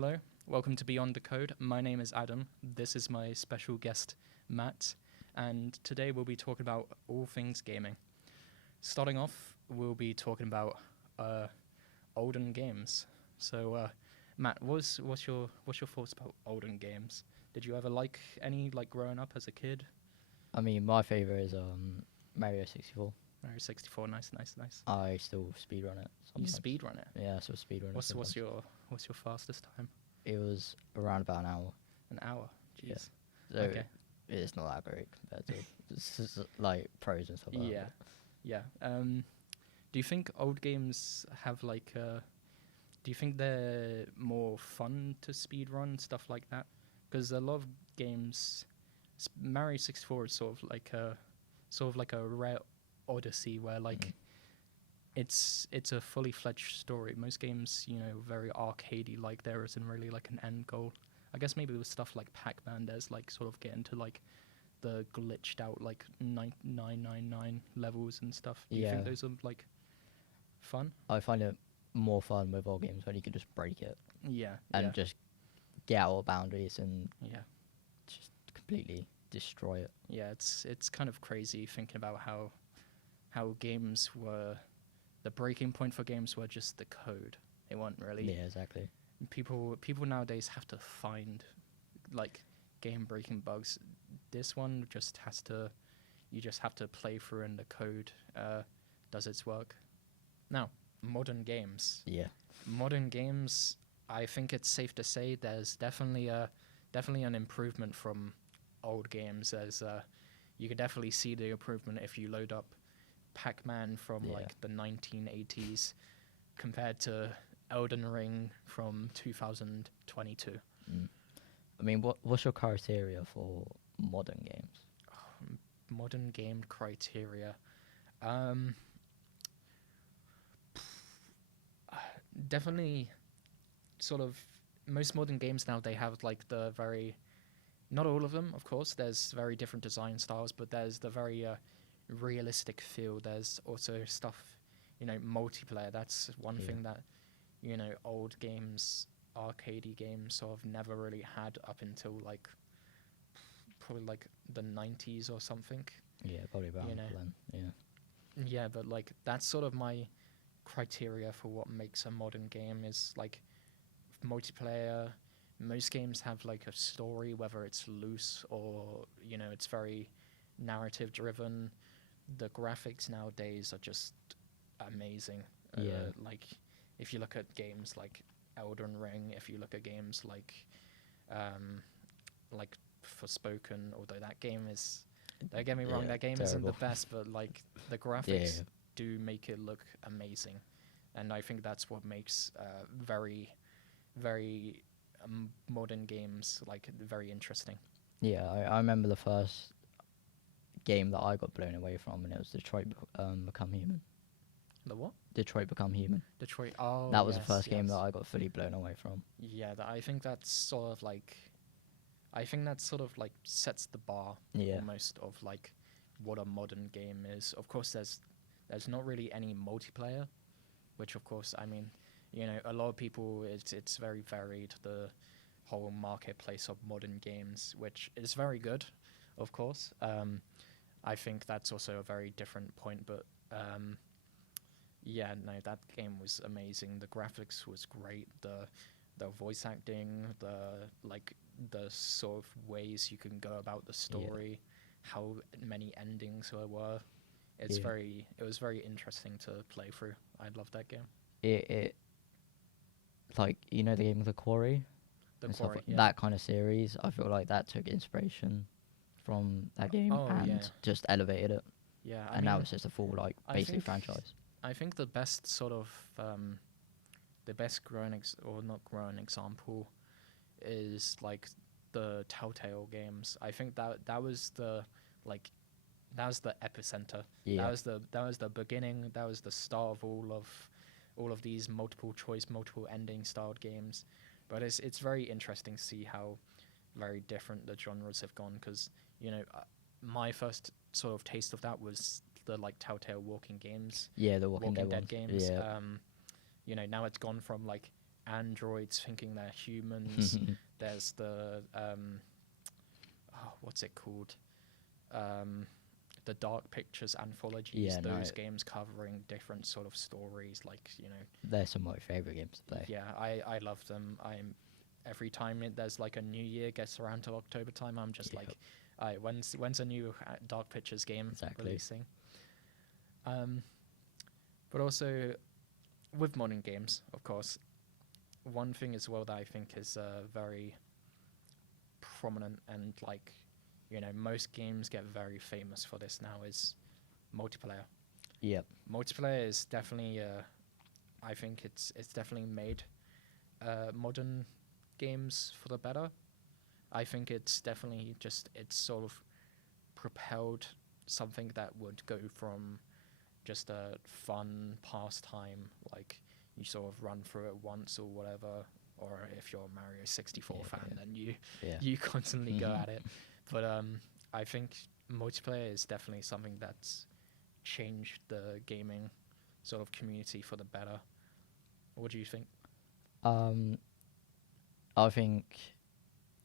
Hello, welcome to Beyond the Code. My name is Adam. This is my special guest, Matt, and today we'll be talking about all things gaming. Starting off, we'll be talking about olden games. So, Matt, what's your thoughts about olden games? Did you ever like any growing up as a kid? I mean, my favourite is Mario 64. Mario 64, nice. I still speedrun it. You Sometimes. speedrun it. Yeah, I still speedrun it. What's sometimes. your fastest time? It was around about an hour. An hour. Yeah. Jeez. So Okay. it's not that great compared to like pros and stuff like Yeah. that. Yeah. Do you think old games have do you think they're more fun to speedrun, stuff like that? Because a lot of games, Mario 64 is sort of like a rare odyssey where it's a fully fledged story. Most games, very arcadey, like there isn't really like an end goal. I guess maybe with stuff like Pac-Man, there's sort of get into the glitched out 999 levels and stuff. Do you Yeah. think those are fun? I find it more fun with old games when you can just break it Yeah. and just get out of boundaries and yeah. just completely destroy it. Yeah, it's kind of crazy thinking about how games were, the breaking point for games were just the code. They weren't really. Yeah, exactly. People nowadays have to find game breaking bugs. This one you just have to play through and the code does its work. Now, modern games. Yeah. Modern games, I think it's safe to say there's definitely an improvement from old games. As you can definitely see the improvement if you load up Pac-Man from the 1980s compared to Elden Ring from 2022. I mean, what's your criteria for modern games? Modern game criteria. Definitely sort of most modern games now, they have the very, not all of them, of course, there's very different design styles, but there's the very realistic feel. There's also stuff, multiplayer. That's one thing that old games, arcadey games sort of never really had up until probably the 90s or something. Yeah, probably about then. Yeah. Yeah, but that's sort of my criteria for what makes a modern game is multiplayer. Most games have a story, whether it's loose or it's very narrative driven. The graphics nowadays are just amazing. Yeah. If you look at games like Elden Ring, if you look at games like Forspoken, although that game is, don't get me wrong, that game isn't the best, but the graphics do make it look amazing, and I think that's what makes very, very modern games very interesting. Yeah, I remember the first game that I got blown away from, and it was Detroit Become Human. The what? Detroit Become Human. Detroit. Oh, that was the first game that I got fully blown away from. Yeah, I think that's sort of sets the bar almost of what a modern game is. Of course, there's not really any multiplayer, which of course, I mean, a lot of people, it's very varied, the whole marketplace of modern games, which is very good, of course. I think that's also a very different point, but that game was amazing. The graphics was great. The voice acting, the sort of ways you can go about the story, how many endings there were. It was very interesting to play through. I love that game. It the game The Quarry? The Quarry, that kind of series, I feel like that took inspiration from that game just elevated it. Yeah, and now it's just a full basic franchise. I think the best sort of the best not grown example is the Telltale games. I think that was the epicenter. Yeah. That was the beginning. That was the start of all of these multiple choice, multiple ending styled games. But it's very interesting to see how very different the genres have gone, because my first sort of taste of that was the Telltale Walking games. Yeah, the Walking Dead ones. games. Yeah. Now it's gone from androids thinking they're humans. There's the what's it called? The Dark Pictures anthologies. Yeah, those no. games covering different sort of stories, like, you know. They're some of my favorite games to play. Yeah, I love them. Every time there's like a new year gets around to October time, I'm just like, when's a new Dark Pictures game releasing? But also with modern games, of course, one thing as well that I think is very prominent, and like, you know, most games get very famous for this now, is multiplayer. Yep. Multiplayer is definitely, I think it's definitely made modern games for the better. I think it's definitely it's sort of propelled something that would go from just a fun pastime, like you sort of run through it once or whatever, or if you're a Mario 64 fan, then you constantly go at it. But I think multiplayer is definitely something that's changed the gaming sort of community for the better. What do you think? I think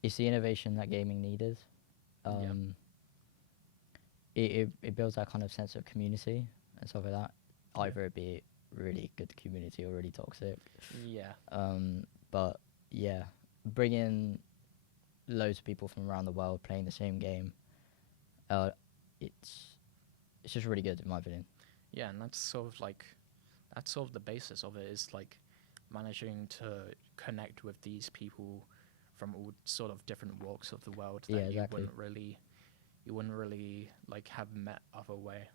it's the innovation that gaming needed. It builds that kind of sense of community and stuff like that. Either it be really good community or really toxic. Yeah. But yeah, bringing loads of people from around the world playing the same game, it's just really good in my opinion. Yeah, and that's sort of the basis of it, is like managing to connect with these people from all sort of different walks of the world that you wouldn't really like have met other way.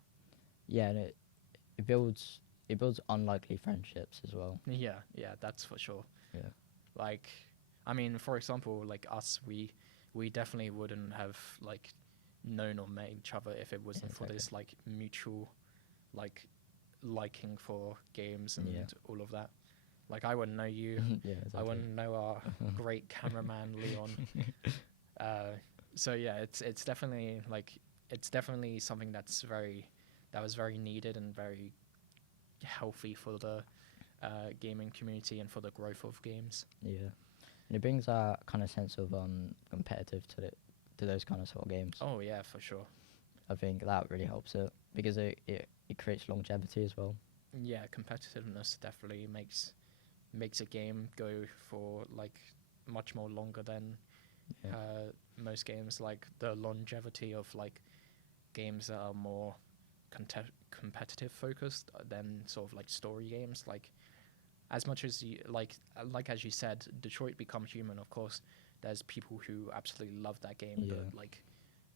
Yeah, and it builds unlikely friendships as well. Yeah, that's for sure. Yeah. Like, I mean, for example, like us, we definitely wouldn't have like known or met each other if it wasn't for this like mutual like liking for games and all of that. Like, I wouldn't know you. Yeah, exactly. I wouldn't know our great cameraman Leon. So yeah, it's definitely something that was very needed and very healthy for the gaming community and for the growth of games. Yeah, and it brings that kind of sense of competitive to those kind of sort of games. Oh yeah, for sure. I think that really helps it because it creates longevity as well. Yeah, competitiveness definitely makes a game go for like much more longer than most games. Like the longevity of like games that are more competitive focused than sort of like story games. Like, as much as you like as you said, Detroit Become Human, of course there's people who absolutely love that game, but like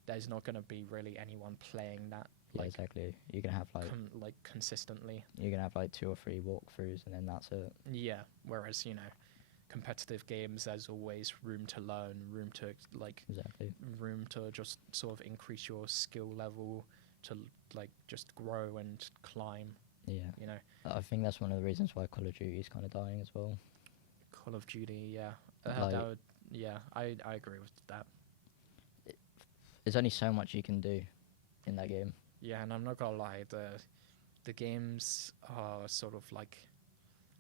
there's not going to be really anyone playing that. Yeah, exactly. You're gonna have like consistently. You're gonna have like 2 or 3 walkthroughs, and then that's it. Yeah. Whereas, you know, competitive games, there's always room to learn, room to room to just sort of increase your skill level, to like just grow and climb. Yeah. You know. I think that's one of the reasons why Call of Duty is kind of dying as well. Call of Duty, yeah. I agree with that. There's only so much you can do in that game. Yeah, and I'm not gonna lie, the games are sort of like,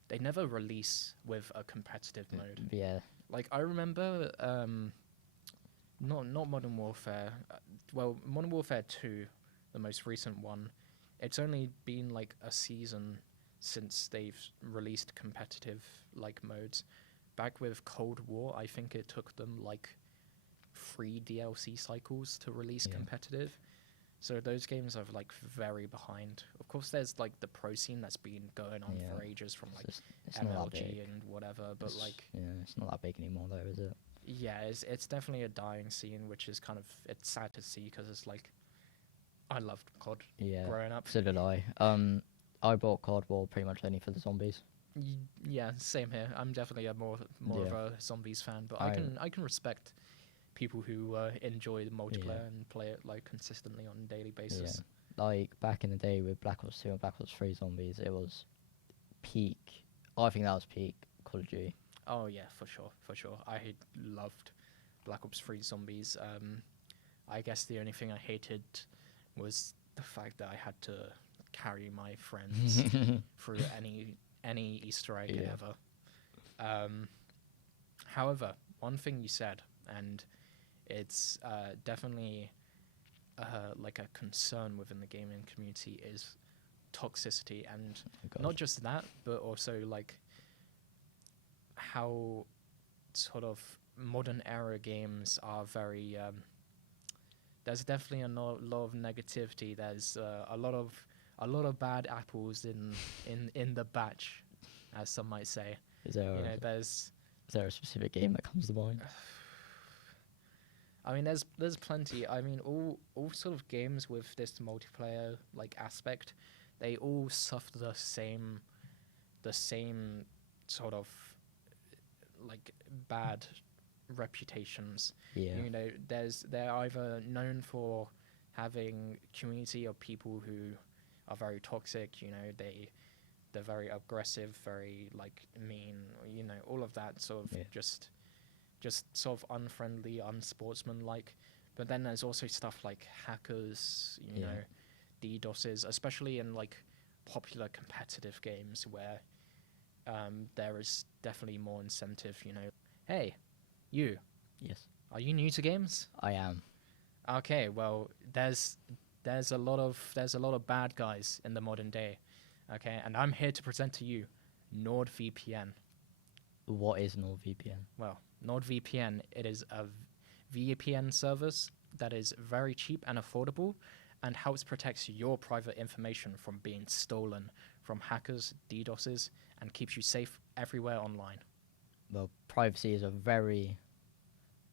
they never release with a competitive mode. Yeah. Like, I remember, not Modern Warfare. Well, Modern Warfare 2, the most recent one. It's only been like a season since they've released competitive like modes. Back with Cold War, I think it took them like 3 DLC cycles to release competitive. So those games are like very behind. Of course, there's like the pro scene that's been going on for ages, from like it's MLG and whatever. But it's not that big anymore, though, is it? Yeah, it's definitely a dying scene, which is it's sad to see, because it's like, I loved COD growing up. So did I. I bought COD War pretty much only for the zombies. Yeah, same here. I'm definitely more of a zombies fan, but I can respect people who enjoy the multiplayer and play it like consistently on a daily basis. Yeah. Like back in the day with Black Ops 2 and Black Ops 3 zombies, it was peak. I think that was peak Call of Duty. Oh yeah, for sure. I loved Black Ops 3 zombies. I guess the only thing I hated was the fact that I had to carry my friends through any Easter egg ever. Um, However, one thing you said, and it's definitely like a concern within the gaming community, is toxicity, and Oh God. not just that, but also like how sort of modern era games are very. There's definitely a lot of negativity. There's a lot of bad apples in the batch, as some might say. Is there You know, there's. is there a specific game that comes to mind? I mean, there's plenty. I mean, all sort of games with this multiplayer like aspect, they all suffer the same sort of like bad reputations. Yeah. You know, they're either known for having community of people who are very toxic. You know, they're very aggressive, very like mean. You know, all of that sort of Yeah. just sort of unfriendly, unsportsmanlike. But then there's also stuff like hackers, you Yeah. know, DDoSes, especially in like popular competitive games where there is definitely more incentive. You know, hey, you, Yes. are you new to games? I am. Okay, well, there's a lot of bad guys in the modern day. Okay, and I'm here to present to you NordVPN. What is NordVPN? Well, NordVPN, it is a VPN service that is very cheap and affordable and helps protect your private information from being stolen from hackers, DDoSes, and keeps you safe everywhere online. Well, privacy is a very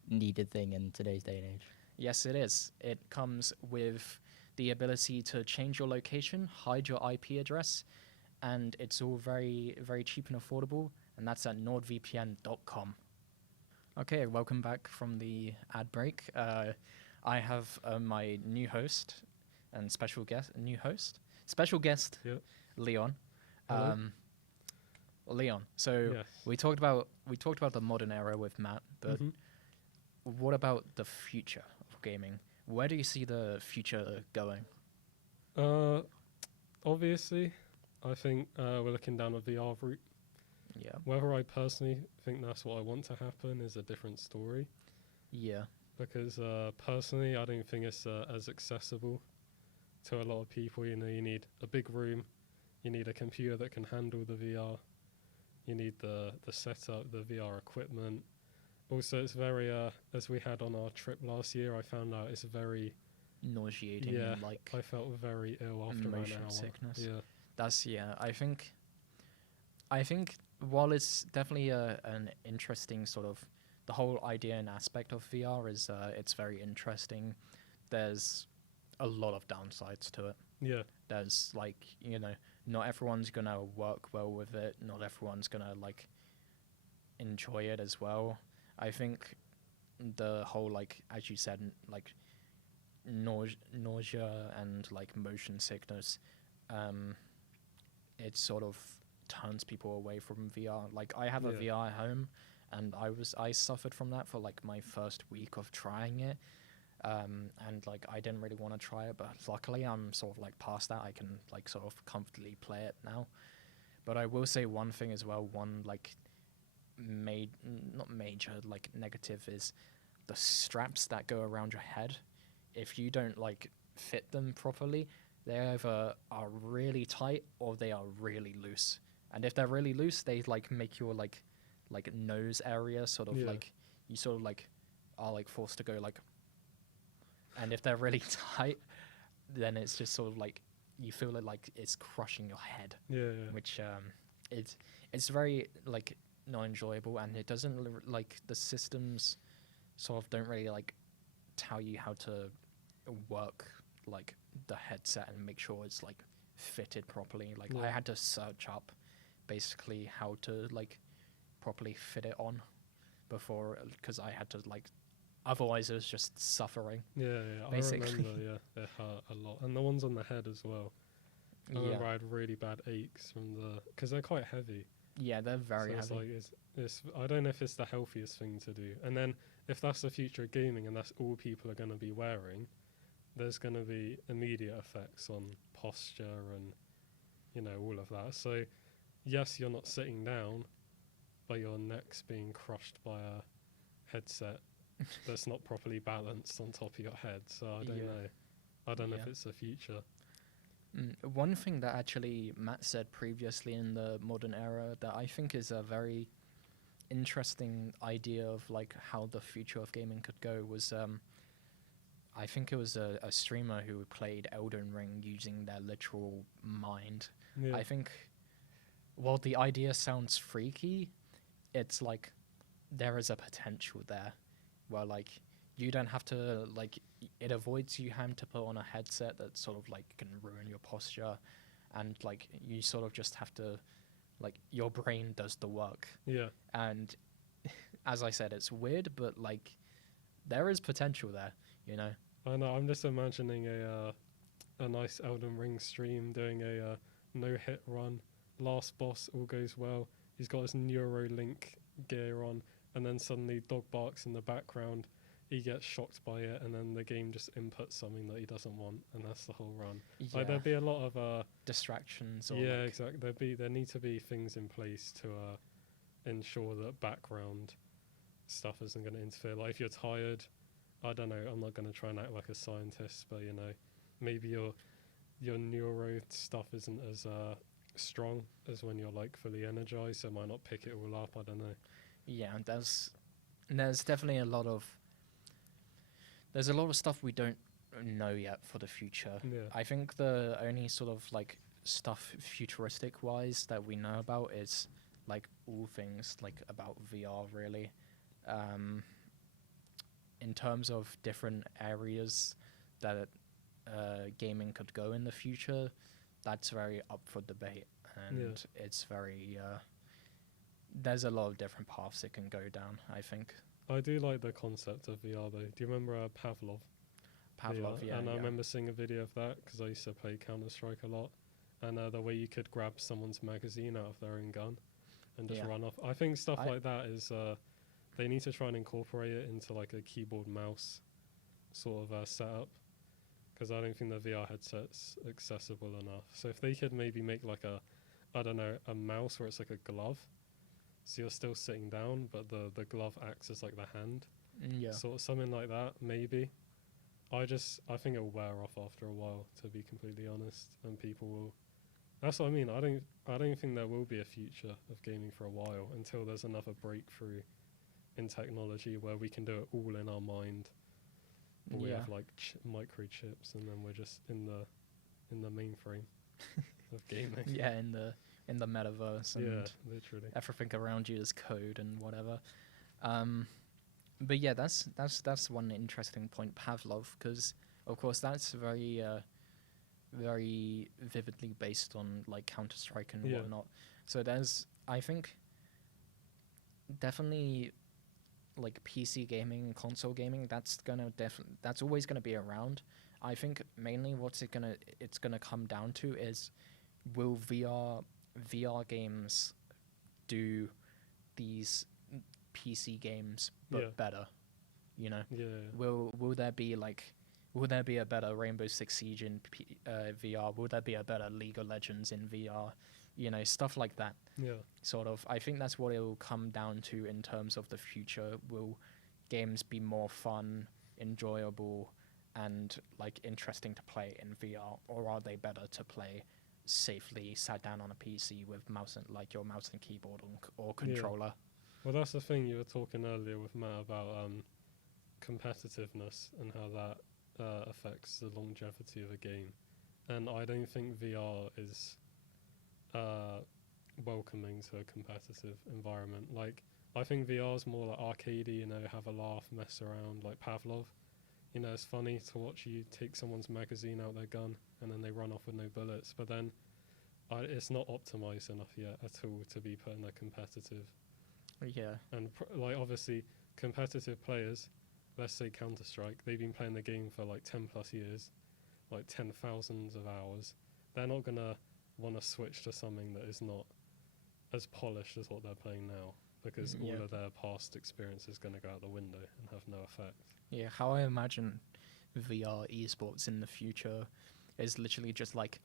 needed thing in today's day and age. Yes, it is. It comes with the ability to change your location, hide your IP address, and it's all very, very cheap and affordable, and that's at nordvpn.com. Okay, welcome back from the ad break. I have my new host and special guest, Yep. Leon. Hello. Leon. So Yes. we talked about the modern era with Matt, but Mhm. what about the future of gaming? Where do you see the future going? Obviously, I think we're looking down a VR route. Yeah. Whether I personally think that's what I want to happen is a different story. Yeah. Because personally, I don't think it's as accessible to a lot of people. You know, you need a big room, you need a computer that can handle the VR, you need the setup, the VR equipment. Also, it's very, as we had on our trip last year, I found out it's very, Nauseating Yeah, and like I felt very ill after about an motion hour. sickness. Yeah, That's I think while it's definitely an interesting sort of the whole idea and aspect of VR is it's very interesting. There's a lot of downsides to it. yeah, There's like, you know, not everyone's gonna work well with it. Not everyone's gonna like enjoy it as well. I think the whole like, as you said, like nausea and like motion sickness, it sort of turns people away from VR. Like I have a Yeah. VR at home, and I suffered from that for like my first week of trying it. And like I didn't really want to try it, but luckily I'm sort of like past that. I can like sort of comfortably play it now. But I will say one thing as well. One like not major like negative is the straps that go around your head. If you don't like fit them properly, they either are really tight or they are really loose. And if they're really loose, they like make your like nose area sort of Yeah. like you sort of like are like forced to go like. And if they're really tight, then it's just sort of like you feel it like it's crushing your head, yeah, which it's very like not enjoyable, and it doesn't like the systems sort of don't really like tell you how to work like the headset and make sure it's like fitted properly. Like I Yeah. had to search up basically how to like properly fit it on before, because I had to like otherwise it was just suffering. yeah. Basically. I remember, yeah, it hurt a lot, and the ones on the head as well. I remember I had really bad aches from because they're quite heavy. Yeah, they're very so it's heavy. like it's I don't know if it's the healthiest thing to do. And then if that's the future of gaming and that's all people are going to be wearing, there's going to be immediate effects on posture and all of that. So yes, you're not sitting down, but your neck's being crushed by a headset that's not properly balanced on top of your head. So I don't Yeah. know. I don't know if Yeah. it's the future. One thing that actually Matt said previously in the modern era that I think is a very interesting idea of like how the future of gaming could go was I think it was a streamer who played Elden Ring using their literal mind. Yeah. I think while the idea sounds freaky, it's like there is a potential there where like you don't have to like it avoids you having to put on a headset that sort of like can ruin your posture, and like you sort of just have to like your brain does the work. Yeah. And as I said, it's weird, but like there is potential there, you know. I know. I'm just imagining a nice Elden Ring stream doing a no hit run. Last boss all goes well. He's got his Neuralink gear on, and then suddenly dog barks in the background. He gets shocked by it, and then the game just inputs something that he doesn't want, and that's the whole run. Yeah, Like there'd be a lot of distractions or yeah, like, exactly. There need to be things in place to ensure that background stuff isn't going to interfere. Like if you're tired, I don't know. I'm not going to try and act like a scientist, but you know, maybe your neuro stuff isn't as strong as when you're like fully energized, so it might not pick it all up. I don't know. yeah, there's definitely a lot of stuff we don't know yet for the future. Yeah. I think the only sort of like stuff futuristic wise that we know about is like all things like about VR really. In terms of different areas that gaming could go in the future, that's very up for debate, and it's very there's a lot of different paths it can go down, I think. I do like the concept of VR though. Do you remember Pavlov? Pavlov, yeah. And I yeah. remember seeing a video of that because I used to play Counter-Strike a lot, and the way you could grab someone's magazine out of their own gun and just Yeah. run off. I think stuff I- like that is they need to try and incorporate it into like a keyboard mouse sort of setup, because I don't think the VR headset's accessible enough. So if they could maybe make like a mouse where it's like a glove, so you're still sitting down, but the glove acts as like the hand. Yeah. Sort of something like that, maybe. I think it will wear off after a while, to be completely honest, and people will. That's what I mean. I don't think there will be a future of gaming for a while until there's another breakthrough in technology where we can do it all in our mind. Or we Yeah. have like microchips, and then we're just in the mainframe of gaming. Yeah, in the metaverse and Yeah, literally. everything around you is code and whatever. But yeah, that's one interesting point, Pavlov, because of course that's very very vividly based on like Counter-Strike and Yeah. whatnot. So there's, I think, definitely like PC gaming and console gaming. That's always gonna be around. I think mainly it's gonna come down to is, will VR games do these PC games but Yeah. better? You know, Yeah. will there be a better Rainbow Six Siege in VR? Will there be a better League of Legends in VR? You know, stuff like that. Yeah. Sort of. I think that's what it will come down to in terms of the future. Will games be more fun, enjoyable, and like interesting to play in VR, or are they better to play safely, sat down on a PC with your mouse and keyboard or controller? Well, that's the thing you were talking earlier with Matt about competitiveness and how that affects the longevity of a game. And I don't think VR is welcoming to a competitive environment. Like, I think VR is more like arcadey, you know, have a laugh, mess around, like Pavlov. You know, it's funny to watch you take someone's magazine out their gun and then they run off with no bullets. But then it's not optimized enough yet at all to be put in a competitive. Yeah. And like obviously competitive players, let's say Counter-Strike, they've been playing the game for like 10 plus years, like 10,000s of hours. They're not going to want to switch to something that is not as polished as what they're playing now, because Yeah. all of their past experience is going to go out the window and have no effect. Yeah, how I imagine VR esports in the future is literally just like,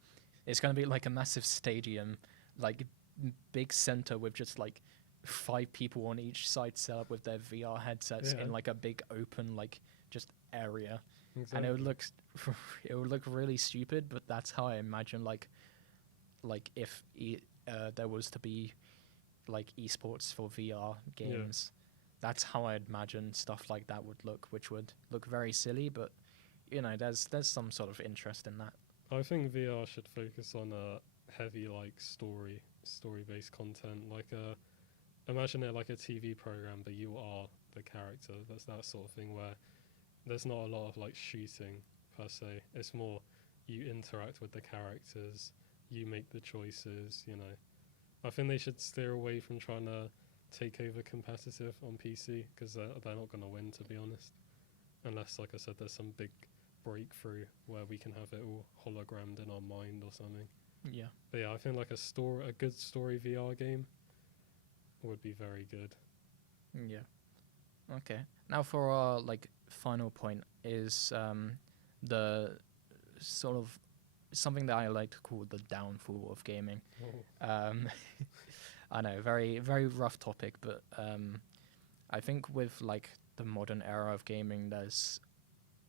it's going to be like a massive stadium, like big center with just like 5 people on each side set up with their VR headsets Yeah. in like a big open like just area, Exactly. and it would look it would look really stupid. But that's how I imagine like if there was to be like esports for VR games. That's how I imagine stuff like that would look, which would look very silly, but you know, there's some sort of interest in that. I think VR should focus on heavy like story based content. Like imagine it like a TV program, but you are the character. That's that sort of thing where there's not a lot of like shooting per se. It's more you interact with the characters, you make the choices. You know, I think they should steer away from trying to take over competitive on PC because they're not going to win, to be honest, unless, like I said, there's some big breakthrough where we can have it all hologrammed in our mind or something. Yeah. But yeah, I think like a good story VR game would be very good. Yeah. Okay. Now for our like final point is the sort of something that I like to call the downfall of gaming. I know, very very rough topic, but I think with like the modern era of gaming, there's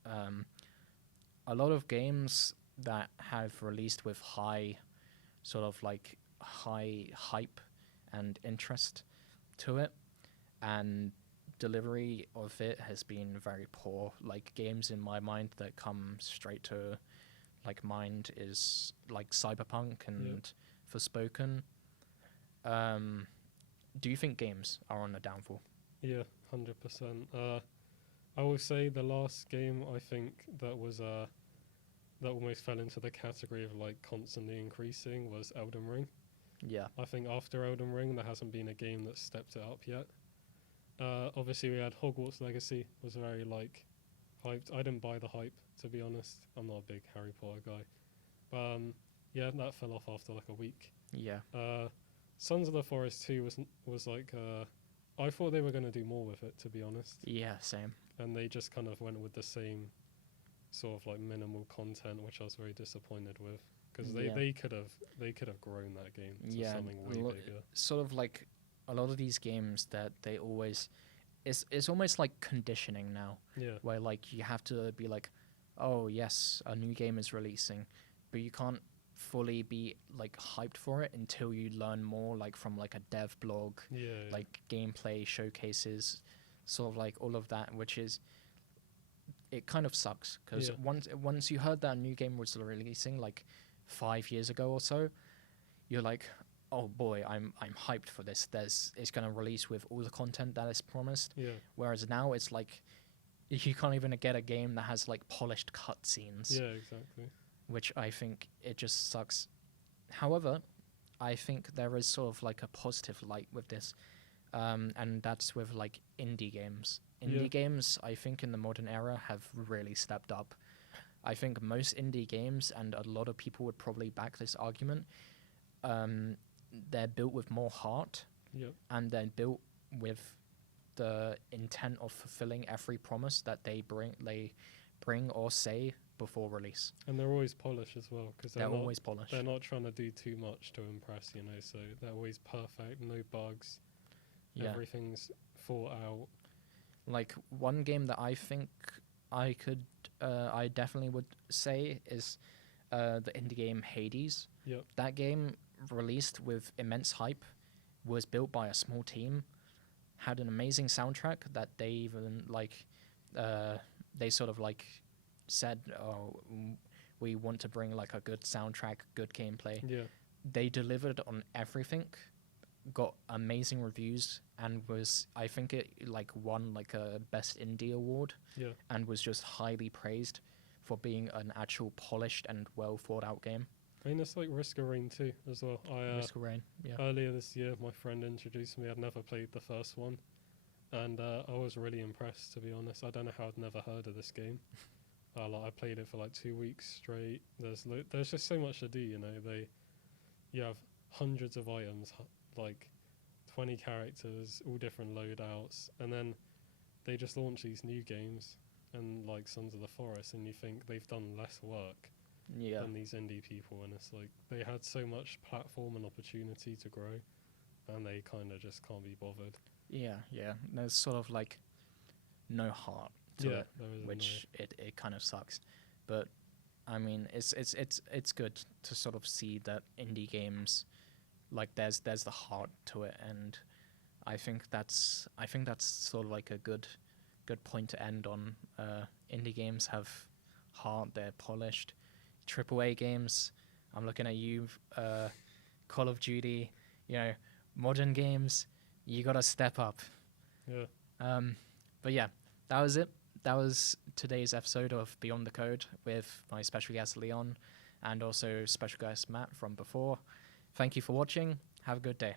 a lot of games that have released with high hype and interest to it, and delivery of it has been very poor. Like games in my mind that come straight to like mind is like Cyberpunk and Forspoken. Do you think games are on the downfall? Yeah, 100%. I will say the last game I think that was that almost fell into the category of like constantly increasing was Elden Ring. Yeah. I think after Elden Ring there hasn't been a game that stepped it up yet. Obviously we had Hogwarts Legacy, was very like hyped. I didn't buy the hype, to be honest. I'm not a big Harry Potter guy. But yeah, that fell off after like a week. Yeah. Sons of the Forest 2 was like I thought they were going to do more with it, to be honest. Yeah, same. And they just kind of went with the same sort of like minimal content, which I was very disappointed with, because they could have grown that game to something way bigger. Sort of like a lot of these games that they always it's almost like conditioning now. Yeah. Where like you have to be like, oh yes, a new game is releasing, but you can't fully be like hyped for it until you learn more, like from like a dev blog, like gameplay showcases, sort of like all of that, which is it kind of sucks because once you heard that a new game was releasing like 5 years ago or so, you're like, oh boy, I'm hyped for this. It's gonna release with all the content that is promised. Yeah. Whereas now it's like you can't even get a game that has like polished cutscenes. Yeah, exactly. Which I think it just sucks. However, I think there is sort of like a positive light with this, and that's with like indie games. Indie games, I think, in the modern era have really stepped up. I think most indie games, and a lot of people would probably back this argument, they're built with more heart, and they're built with the intent of fulfilling every promise that they bring or say before release. And they're always polished as well, because they're always polished. They're not trying to do too much to impress, you know, so they're always perfect, no bugs, everything's thought out. Like one game that I think I definitely would say is the indie game Hades. That game, released with immense hype, was built by a small team, had an amazing soundtrack that they even they sort of like said, oh, we want to bring like a good soundtrack, good gameplay. They delivered on everything, got amazing reviews, and I think it like won like a best indie award, and was just highly praised for being an actual polished and well thought out game. I mean, it's like Risk of Rain 2 as well. Risk of Rain, earlier this year, my friend introduced me. I'd never played the first one, and I was really impressed, to be honest. I don't know how I'd never heard of this game. I played it for like 2 weeks straight. There's just so much to do, you know. You have hundreds of items, like 20 characters, all different loadouts, and then they just launch these new games, and like Sons of the Forest, and you think they've done less work than these indie people, and it's like they had so much platform and opportunity to grow, and they kind of just can't be bothered. Yeah, yeah. There's sort of like no heart to it, there is which it kind of sucks. But I mean, it's good to sort of see that indie games, like there's the heart to it, and I think that's sort of like a good point to end on. Indie games have heart; they're polished. AAA games, I'm looking at you, Call of Duty, modern games, you gotta step up. Yeah. But yeah, that was it. That was today's episode of Beyond the Code with my special guest Leon and also special guest Matt from before. Thank you for watching. Have a good day.